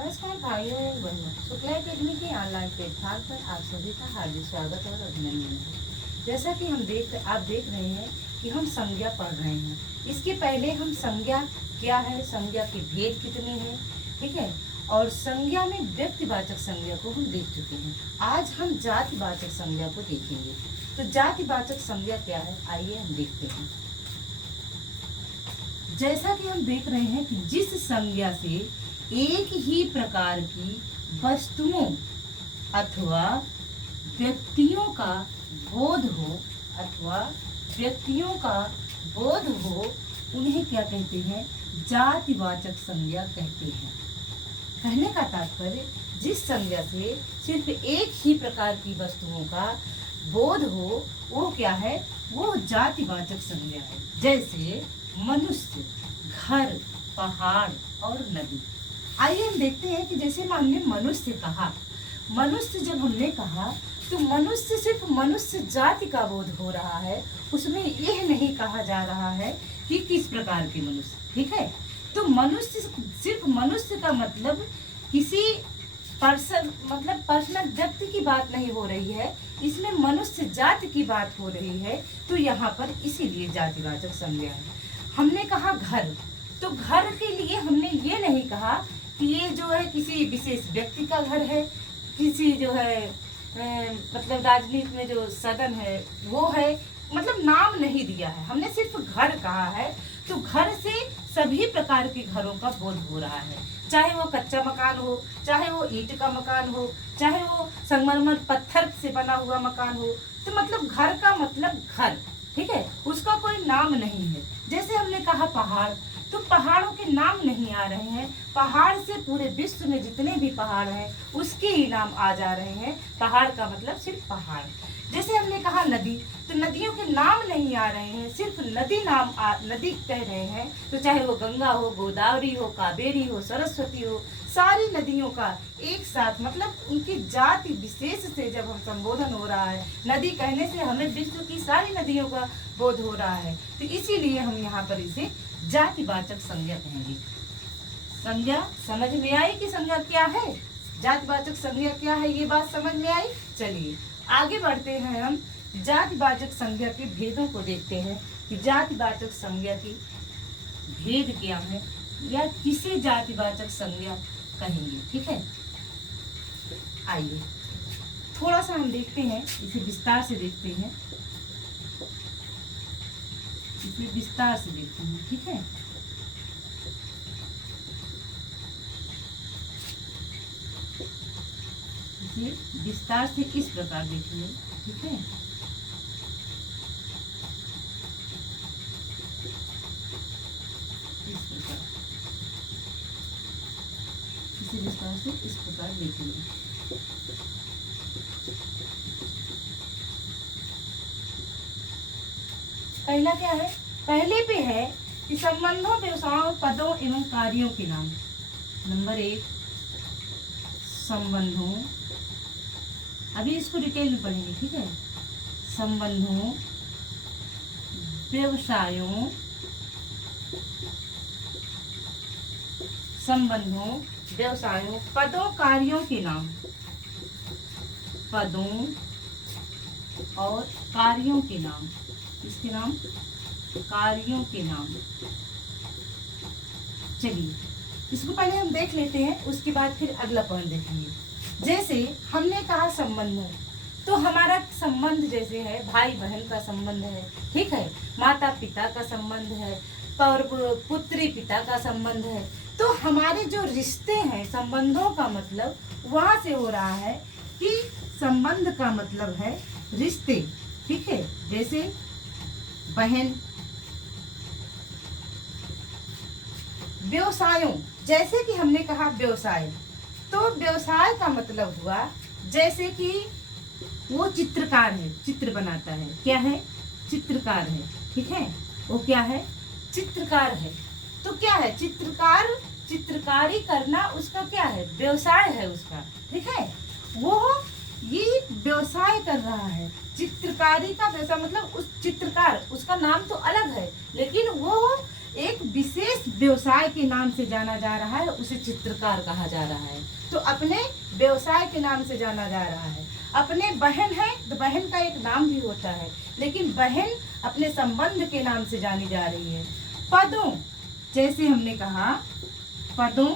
नमस्कार भाइयों एवं बहनों, शुक्ला एकेडमी के ऑनलाइन प्लेटफॉर्म पर आप सभी का हार्दिक स्वागत और अभिनंदन है। जैसा कि आप देख रहे हैं कि हम संज्ञा पढ़ रहे हैं। इसके पहले हम संज्ञा क्या है, संज्ञा के भेद कितने हैं, ठीक है, और संज्ञा में व्यक्तिवाचक संज्ञा को हम देख चुके हैं। आज हम जातिवाचक संज्ञा को देखेंगे। तो जातिवाचक संज्ञा क्या है, आइए हम देखते हैं। जैसा कि हम देख रहे हैं कि जिस संज्ञा से एक ही प्रकार की वस्तुओं अथवा व्यक्तियों का बोध हो उन्हें क्या कहते हैं, जातिवाचक संज्ञा कहते हैं। कहने का तात्पर्य, जिस संज्ञा से सिर्फ एक ही प्रकार की वस्तुओं का बोध हो वो क्या है, वो जातिवाचक संज्ञा है। जैसे मनुष्य, घर, पहाड़ और नदी। आइए हम देखते हैं कि जैसे हमने मनुष्य कहा, मनुष्य जब हमने कहा तो मनुष्य सिर्फ मनुष्य जाति का बोध हो रहा है, उसमें यह नहीं कहा जा रहा है कि किस प्रकार के मनुष्य, ठीक है। तो मनुष्य सिर्फ मनुष्य का मतलब किसी पर्सनल व्यक्ति की बात नहीं हो रही है, इसमें मनुष्य जाति की बात हो रही है। तो यहाँ पर इसीलिए जातिवाचक संज्ञा है। हमने कहा घर, तो घर के लिए हमने ये नहीं कहा कि ये जो है किसी विशेष व्यक्ति का घर है, किसी जो है मतलब राजनीति में जो सदन है वो है, मतलब नाम नहीं दिया है, हमने सिर्फ घर कहा है। तो घर से सभी प्रकार के घरों का बोध हो रहा है, चाहे वो कच्चा मकान हो, चाहे वो ईंट का मकान हो, चाहे वो संगमरमर पत्थर से बना हुआ मकान हो। तो मतलब घर का मतलब घर, ठीक है, उसका कोई नाम नहीं है। जैसे हमने कहा पहाड़, तो पहाड़ों के नाम नहीं आ रहे हैं, पहाड़ से पूरे विश्व में जितने भी पहाड़ हैं उसके ही नाम आ जा रहे हैं। पहाड़ का मतलब सिर्फ पहाड़। जैसे हमने कहा नदी, तो नदियों के नाम नहीं आ रहे हैं, सिर्फ नदी कह रहे हैं। तो चाहे वो गंगा हो, गोदावरी हो, कावेरी हो, सरस्वती हो, सारी नदियों का एक साथ मतलब उनकी जाति विशेष से जब हम संबोधन हो रहा है, नदी कहने से हमें विश्व की सारी नदियों का बोध हो रहा है। तो इसीलिए हम यहाँ पर इसे जातिवाचक संज्ञा कहेंगे। संज्ञा समझ में आई कि संज्ञा क्या है, जातिवाचक संज्ञा क्या है, ये बात समझ में आई। चलिए आगे बढ़ते हैं, हम जातिवाचक संज्ञा के भेदों को देखते हैं कि जातिवाचक संज्ञा की भेद क्या है या किसे जातिवाचक संज्ञा कहेंगे, ठीक है। आइए थोड़ा सा हम देखते हैं, इसे विस्तार से देखते हैं, ठीक है। इसे विस्तार से इस प्रकार देखिए, ठीक है। इस प्रकार, इसे विस्तार से इस प्रकार देखिए। पहला क्या है, पहले पे है कि संबंधों, व्यवसायों, पदों एवं कार्यों के नाम। नंबर 1 संबंधों, अभी इसको डिटेल में पढ़ेंगे, ठीक है। संबंधों, व्यवसायों, पदों, कार्यों के नाम, पदों और कार्यों के नाम, इसके नाम, कार्यों के नाम। चलिए इसको पहले हम देख लेते हैं, उसके बाद फिर अगला पॉइंट देखेंगे। जैसे हमने कहा संबंधों, तो हमारा संबंध जैसे है भाई बहन का संबंध है, ठीक है, माता पिता का संबंध है, और पुत्री पिता का संबंध है। तो हमारे जो रिश्ते हैं, संबंधों का मतलब वहां से हो रहा है कि संबंध का मतलब है रिश्ते, ठीक है। जैसे बहन, व्यवसायों, जैसे कि हमने कहा व्यवसाय, तो व्यवसाय का मतलब हुआ जैसे कि वो चित्रकार है, चित्र बनाता है, क्या है, चित्रकार है, ठीक है, वो क्या है, चित्रकार है। तो क्या है, चित्रकारी करना उसका क्या है, व्यवसाय है उसका, ठीक है। वो ये व्यवसाय कर रहा है, चित्रकारी का व्यवसाय, मतलब उस चित्रकार, उसका नाम तो अलग है लेकिन वो एक विशेष व्यवसाय के नाम से जाना जा रहा है, उसे चित्रकार कहा जा रहा है। तो अपने व्यवसाय के नाम से जाना जा रहा है। अपने बहन है तो बहन का एक नाम भी होता है, लेकिन बहन अपने संबंध के नाम से जानी जा रही है। पदों, जैसे हमने कहा पदों,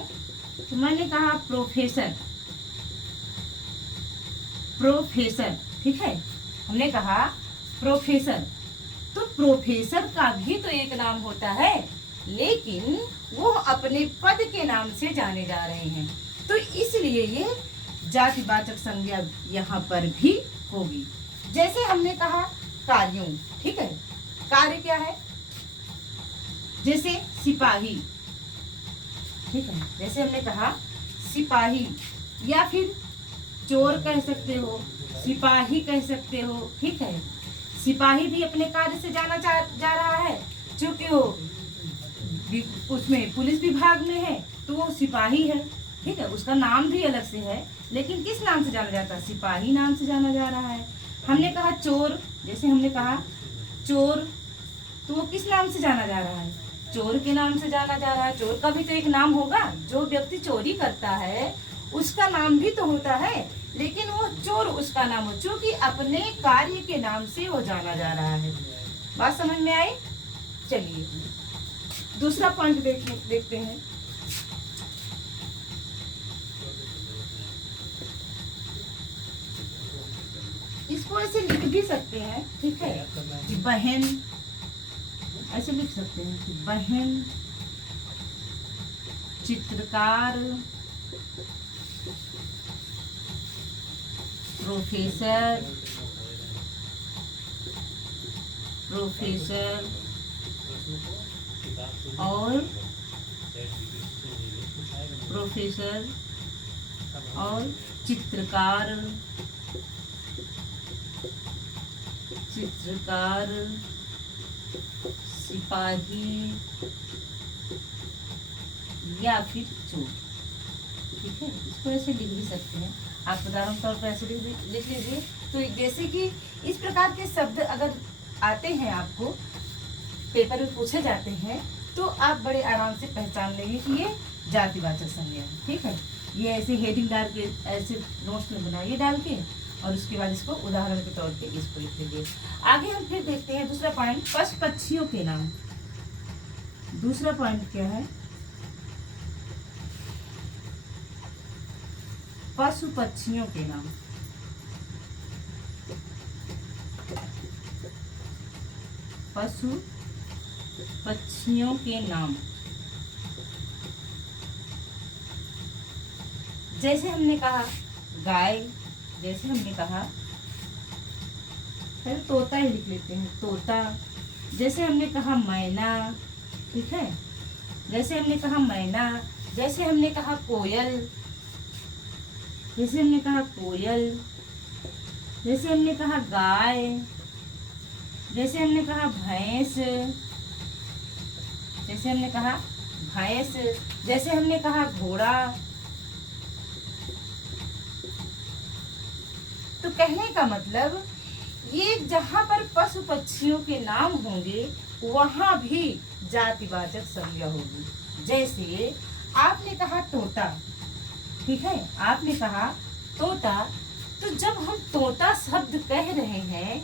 तो मैंने कहा प्रोफेसर, प्रोफेसर, ठीक है, हमने कहा प्रोफेसर। तो प्रोफेसर का भी तो एक नाम होता है, लेकिन वो अपने पद के नाम से जाने जा रहे हैं। तो इसलिए ये जातिवाचक संज्ञा यहाँ पर भी होगी। जैसे हमने कहा कार्यों, ठीक है, कार्य क्या है, जैसे सिपाही, ठीक है, जैसे हमने कहा सिपाही, या फिर चोर कह सकते हो, सिपाही कह सकते हो, ठीक है। सिपाही भी अपने कार्य से जाना जा रहा है, क्योंकि वो उसमें पुलिस विभाग में है तो वो सिपाही है, ठीक है, उसका नाम भी अलग से है, लेकिन किस नाम से जाना जाता है, सिपाही नाम से जाना जा रहा है। हमने कहा चोर, जैसे हमने कहा चोर, तो वो किस नाम से जाना जा रहा है, चोर के नाम से जाना जा रहा है। चोर का भी तो एक नाम होगा, जो व्यक्ति चोरी करता है उसका नाम भी तो होता है, लेकिन वो चोर उसका नाम हो, क्योंकि अपने कार्य के नाम से वो जाना जा रहा है। बात समझ में आई? चलिए दूसरा पॉइंट देखते हैं। इसको ऐसे लिख भी सकते हैं, ठीक है, कि बहन, ऐसे लिख सकते हैं कि बहन चित्रकार, प्रोफेसर, प्रोफेसर और प्रोफेसर और चित्रकार, चित्रकार, सिपाही या फिर चोर, ठीक है। इसको ऐसे लिख भी सकते हैं आप, उदाहरण तौर पर ऐसे लिख लीजिए। तो जैसे कि इस प्रकार के शब्द अगर आते हैं, आपको पेपर में पूछे जाते हैं, तो आप बड़े आराम से पहचान लेंगे कि ये जातिवाचक संज्ञा है, ठीक है। ये ऐसे हेडिंग डाल के ऐसे नोट्स में बनाइए डाल के, और उसके बाद इसको उदाहरण के तौर पे इसको लिख लीजिए। आगे हम फिर देखते हैं दूसरा पॉइंट, पशु पक्षियों के नाम। दूसरा पॉइंट क्या है, पशु पक्षियों के नाम। पशु पक्षियों के नाम, जैसे हमने कहा गाय, जैसे हमने कहा, पहले तोता ही लिख लेते हैं, तोता। जैसे हमने कहा मैना, ठीक है, जैसे हमने कहा मैना। जैसे हमने कहा कोयल, जैसे हमने कहा कोयल। जैसे हमने कहा गाय, जैसे हमने कहा भैंस, जैसे हमने कहा भैंस। जैसे हमने कहा घोड़ा। तो कहने का मतलब, ये जहाँ पर पशु पक्षियों के नाम होंगे वहाँ भी जातिवाचक संज्ञा होगी। जैसे आपने कहा तोता, ठीक है, आपने कहा तोता, तो जब हम तोता शब्द कह रहे हैं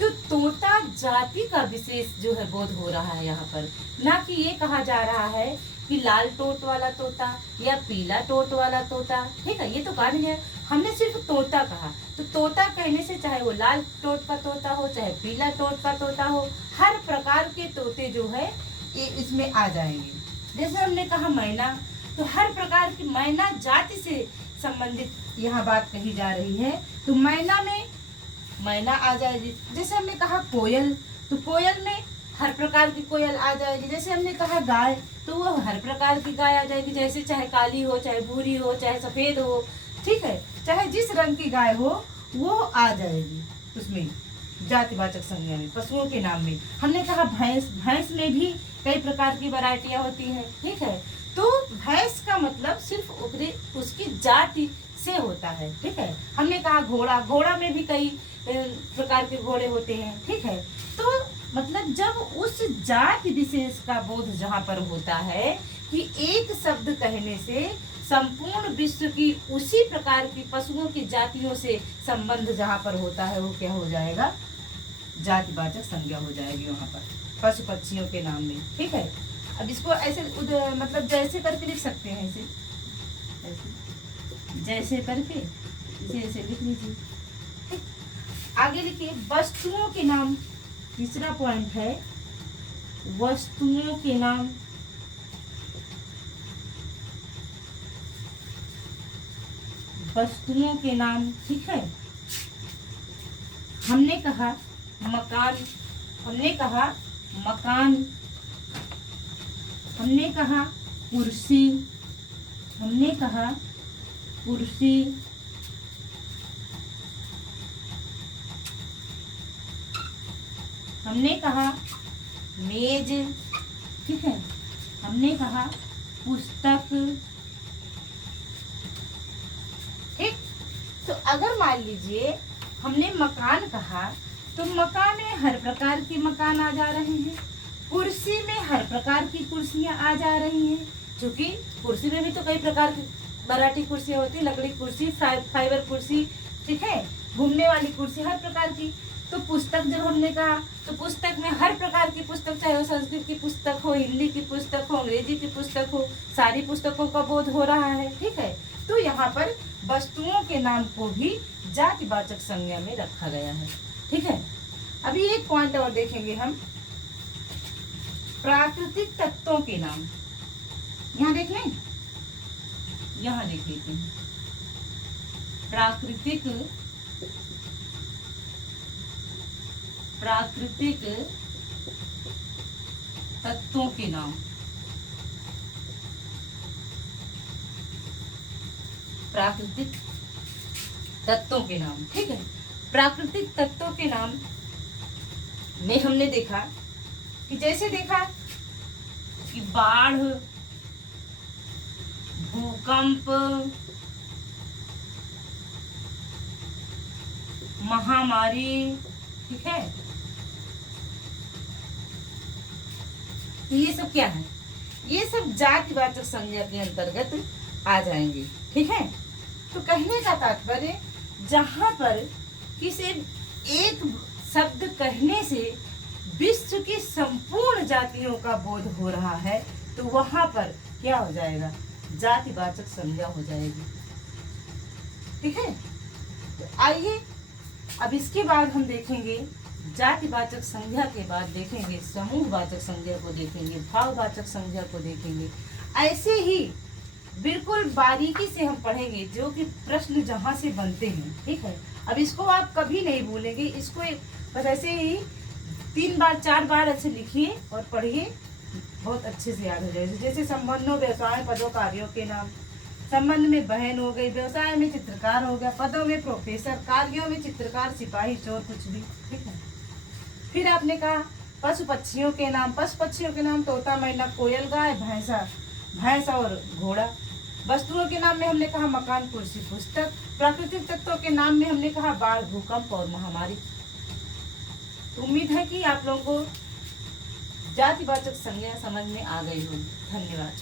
तो तोता जाति का विशेष जो है बोध हो रहा है यहाँ पर, ना कि ये कहा जा रहा है कि लाल टोट वाला तोता या पीला टोट वाला तोता, ठीक है, ये तो कहा नहीं है, हमने सिर्फ तोता कहा। तो तोता कहने से चाहे वो लाल टोट का तोता हो, चाहे पीला टोट का तोता हो, हर प्रकार के तोते जो है ये इसमें आ जाएंगे। जैसे हमने कहा मैना, तो हर प्रकार की मैना जाति से संबंधित यहाँ बात कही जा रही है, तो मैना में मैना आ जाएगी। जैसे हमने कहा कोयल, तो कोयल में हर प्रकार की कोयल आ जाएगी। जैसे हमने कहा गाय, तो वो हर प्रकार की गाय आ जाएगी, जैसे चाहे काली हो, चाहे भूरी हो, चाहे सफेद हो, ठीक है, चाहे जिस रंग की गाय हो वो आ जाएगी उसमें जातिवाचक संज्ञा में, पशुओं के नाम में। हमने कहा भैंस, भैंस में भी कई प्रकार की वैरायटियां होती हैं, ठीक है, तो भैंस का मतलब सिर्फ उसकी जाति से होता है, ठीक है। हमने कहा घोड़ा, घोड़ा में भी कई प्रकार के घोड़े होते हैं, ठीक है। तो मतलब जब उस जाति विशेष का बोध जहाँ पर होता है कि एक शब्द कहने से संपूर्ण विश्व की उसी प्रकार की पशुओं की जातियों से संबंध जहाँ पर होता है, वो क्या हो जाएगा, जातिवाचक संज्ञा हो जाएगी वहाँ पर पशु पक्षियों के नाम में। ठीक है, अब इसको ऐसे मतलब जैसे करके लिख सकते हैं, ऐसे जैसे करके इसे ऐसे लिख लीजिए। ठीक, आगे लिखिए वस्तुओं के नाम। तीसरा पॉइंट है वस्तुओं के नाम। वस्तुओं के नाम, ठीक है। हमने कहा मकान, हमने कहा मकान, हमने कहा कुर्सी, हमने कहा कुर्सी, हमने कहा मेज, ठीक है, हमने कहा पुस्तक। ठीक, तो अगर मान लीजिए हमने मकान कहा तो मकान में हर प्रकार के मकान आ जा रहे हैं, कुर्सी में हर प्रकार की कुर्सियां आ जा रही हैं, क्योंकि कुर्सी में भी तो कई प्रकार की वैरायटी कुर्सियां होती है, लकड़ी कुर्सी, फाइबर कुर्सी, ठीक है, घूमने वाली कुर्सी, हर प्रकार की। तो पुस्तक जब हमने कहा तो पुस्तक में हर प्रकार की पुस्तक, चाहे वो संस्कृत की पुस्तक हो, हिंदी की पुस्तक हो, अंग्रेजी की पुस्तक हो, सारी पुस्तकों का बोध हो रहा है। ठीक है, तो यहाँ पर वस्तुओं के नाम को भी जातिवाचक संज्ञा में रखा गया है। ठीक है, अभी एक पॉइंट और देखेंगे हम, प्राकृतिक तत्वों के नाम। यहाँ देख लें, यहाँ देख लेते हैं प्राकृतिक तत्वों के नाम। प्राकृतिक तत्वों के नाम, ठीक है। प्राकृतिक तत्वों के नाम में हमने देखा कि जैसे देखा कि बाढ़, भूकंप, महामारी, ठीक है, ये सब क्या है, ये सब जातिवाचक संज्ञा के अंतर्गत आ जाएंगे। ठीक है, तो कहने का तात्पर्य जहां पर किसी एक शब्द कहने से विश्व की संपूर्ण जातियों का बोध हो रहा है, तो वहां पर क्या हो जाएगा, जातिवाचक संज्ञा हो जाएगी। ठीक है, तो आइए अब इसके बाद हम देखेंगे जातिवाचक संज्ञा के बाद देखेंगे समूहवाचक संज्ञा को देखेंगे, भाववाचक संज्ञा को देखेंगे। ऐसे ही बिल्कुल बारीकी से हम पढ़ेंगे जो कि प्रश्न जहाँ से बनते हैं। ठीक है, अब इसको आप कभी नहीं भूलेंगे, इसको बस ऐसे ही 3 बार 4 बार ऐसे लिखिए और पढ़िए, बहुत अच्छे से याद हो जाएगा। जैसे संबंधों, व्यवसाय, पदों, कार्यों के नाम। संबंध में बहन हो गई, व्यवसाय में चित्रकार हो गया, पदों में प्रोफेसर, कार्यों में चित्रकार, सिपाही, चोर, कुछ भी। ठीक है, फिर आपने कहा पशु पक्षियों के नाम। पशु पक्षियों के नाम तोता, मैना, कोयल, गाय, भैंस और घोड़ा। वस्तुओं के नाम में हमने कहा मकान, कुर्सी, पुस्तक। प्राकृतिक तत्वों के नाम में हमने कहा बाढ़, भूकंप और महामारी। तो उम्मीद है कि आप लोगों को जातिवाचक संज्ञा समझ में आ गई होगी। धन्यवाद।